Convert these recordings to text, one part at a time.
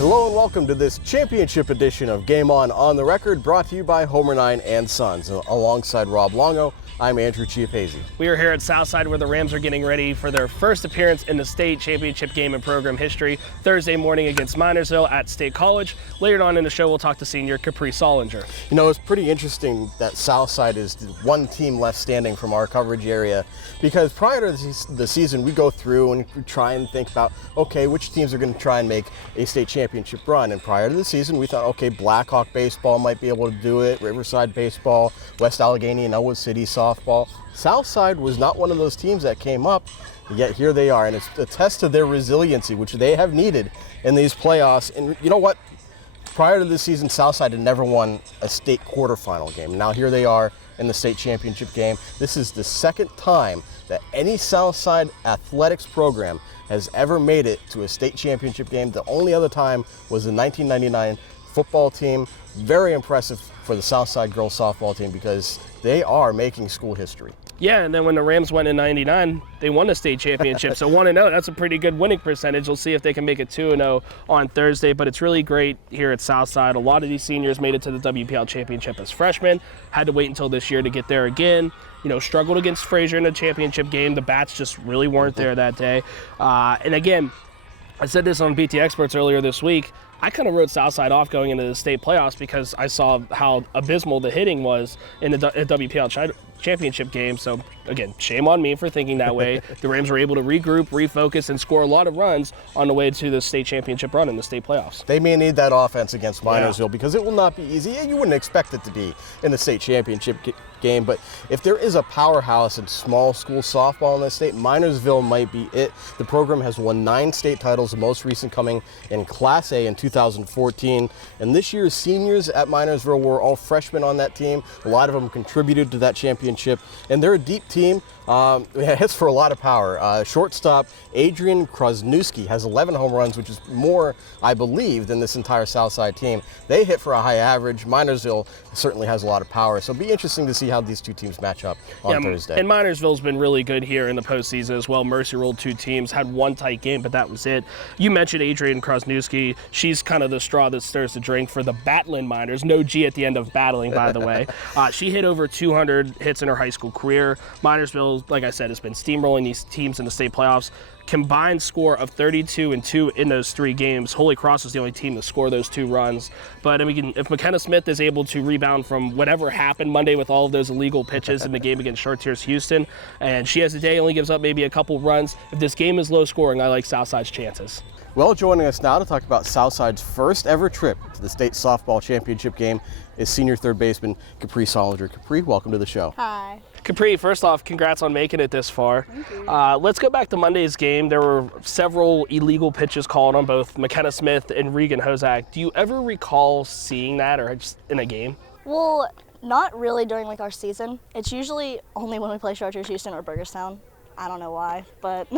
Hello and welcome to this championship edition of Game On the Record, brought to you by Homer 9 and Sons. Alongside Rob Longo, I'm Andrew Chiappese. We are here at Southside where the Rams are getting ready for their first appearance in the state championship game in program history Thursday morning against Minersville at State College. Later on in the show, we'll talk to senior Capri Solinger. You know, it's pretty interesting that Southside is one team left standing from our coverage area, because prior to the season, we go through and we try and think about, okay, which teams are going to try and make a state championship run. And prior to the season, we thought, okay, Blackhawk baseball might be able to do it, Riverside baseball, West Allegheny and Elwood City softball. Southside was not one of those teams that came up, yet here they are. And it's a test of their resiliency, which they have needed in these playoffs. And you know what? Prior to this season, Southside had never won a state quarterfinal game. Now here they are in the state championship game. This is the second time that any Southside athletics program has ever made it to a state championship game. The only other time was the 1999 football team. Very impressive for the Southside girls softball team because they are making school history. Yeah, and then when the Rams went in '99, they won the state championship. So 1-0, that's a pretty good winning percentage. We'll see if they can make it 2-0 on Thursday. But it's really great here at Southside. A lot of these seniors made it to the WPL championship as freshmen. Had to wait until this year to get there again. You know, struggled against Fraser in the championship game. The bats just really weren't there that day. And again, I said this on BT Experts earlier this week. I kind of wrote Southside off going into the state playoffs because I saw how abysmal the hitting was in the WPL championship game. So again, shame on me for thinking that way. The Rams were able to regroup, refocus, and score a lot of runs on the way to the state championship run in the state playoffs. They may need that offense against Minersville because it will not be easy. You wouldn't expect it to be in the state championship game, but if there is a powerhouse in small school softball in the state, Minersville might be it. The program has won 9 state titles, the most recent coming in Class A in 2014. And this year's seniors at Minersville were all freshmen on that team. A lot of them contributed to that championship, and they're a deep team. Hits for a lot of power. Shortstop Adrian Krasnewski has 11 home runs, which is more, I believe, than this entire Southside team. They hit for a high average. Minersville certainly has a lot of power, so it'll be interesting to see how these two teams match up on Thursday. And Minersville's been really good here in the postseason as well. Mercy rolled 2 teams, had one tight game, but that was it. You mentioned Adrian Krasnewski. She's kind of the straw that stirs the drink for the Battling Miners. No G at the end of battling, by the way. She hit over 200 hits in her high school career. Minersville, like I said, has been steamrolling these teams in the state playoffs. Combined score of 32-2 in those 3 games. Holy Cross is the only team to score those 2 runs. But I mean, if McKenna Smith is able to rebound from whatever happened Monday with all of those illegal pitches in the game against Chartiers Houston, and she has a day, only gives up maybe a couple runs, if this game is low scoring, I like Southside's chances. Well, joining us now to talk about Southside's first ever trip to the state softball championship game is senior third baseman Capri Solinger. Capri, welcome to the show. Hi. Capri, first off, congrats on making it this far. Thank you. Let's go back to Monday's game. There were several illegal pitches called on both McKenna Smith and Regan Hozak. Do you ever recall seeing that, or just in a game? Well, not really during like our season. It's usually only when we play Chartiers Houston or Burgerstown. I don't know why, but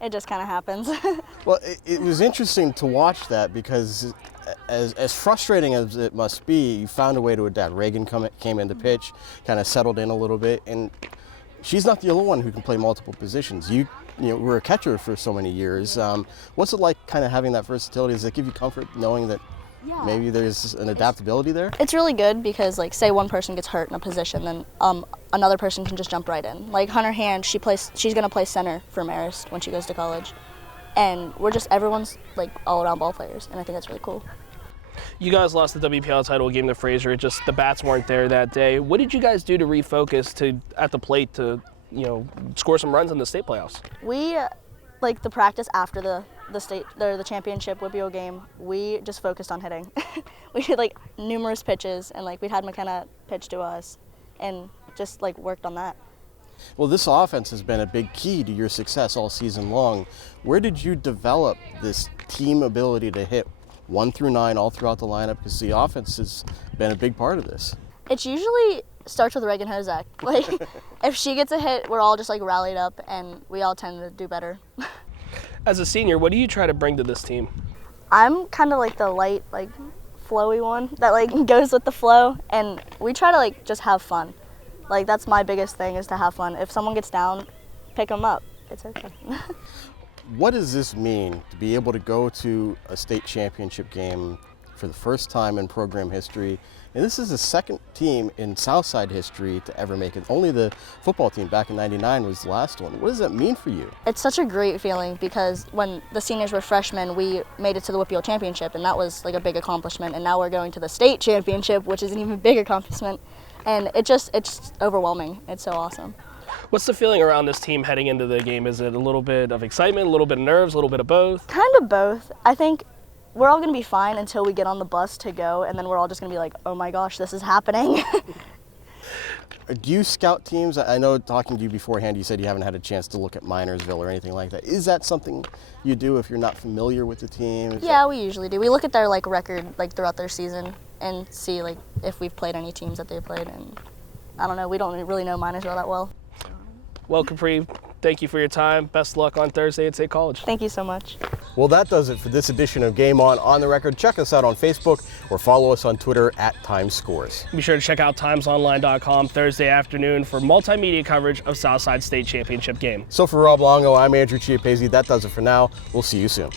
it just kind of happens. Well, it was interesting to watch that because as frustrating as it must be, you found a way to adapt. Reagan came in to pitch, kind of settled in a little bit, and she's not the only one who can play multiple positions. You were a catcher for so many years. What's it like kind of having that versatility? Does it give you comfort knowing that maybe there's an adaptability there? It's really good because, like, say one person gets hurt in a position, then another person can just jump right in. Like Hunter Hand, she's going to play center for Marist when she goes to college. And everyone's like all-around ball players, and I think that's really cool. You guys lost the WPL title game to Fraser. Just the bats weren't there that day. What did you guys do to refocus at the plate to, score some runs in the state playoffs? We, like the practice after the championship WPO game, we just focused on hitting. We did like numerous pitches, and like we'd had McKenna pitch to us, and just like worked on that. Well, this offense has been a big key to your success all season long. Where did you develop this team ability to hit 1 through 9 all throughout the lineup? Because the offense has been a big part of this. It usually starts with Reagan Hozak. Like, if she gets a hit, we're all just like rallied up, and we all tend to do better. As a senior, what do you try to bring to this team? I'm kind of like the light, like flowy one that like goes with the flow, and we try to like just have fun. Like, that's my biggest thing, is to have fun. If someone gets down, pick them up. It's okay. What does this mean to be able to go to a state championship game for the first time in program history? And this is the second team in Southside history to ever make it. Only the football team back in '99 was the last one. What does that mean for you? It's such a great feeling because when the seniors were freshmen, we made it to the WPIAL championship, and that was like a big accomplishment. And now we're going to the state championship, which is an even bigger accomplishment. And it's overwhelming. It's so awesome. What's the feeling around this team heading into the game? Is it a little bit of excitement, a little bit of nerves, a little bit of both? Kind of both. I think we're all going to be fine until we get on the bus to go, and then we're all just going to be like, oh my gosh, this is happening. Do you scout teams? I know talking to you beforehand, you said you haven't had a chance to look at Minersville or anything like that. Is that something you do if you're not familiar with the team? Yeah, we usually do. We look at their record throughout their season and see if we've played any teams that they played, and I don't know, we don't really know Minersville that well. Well, Capri, thank you for your time. Best luck on Thursday at State College. Thank you so much. Well, that does it for this edition of Game On the Record. Check us out on Facebook or follow us on Twitter @TimesScores. Be sure to check out timesonline.com Thursday afternoon for multimedia coverage of Southside State Championship game. So for Rob Longo, I'm Andrew Chiappesi. That does it for now. We'll see you soon.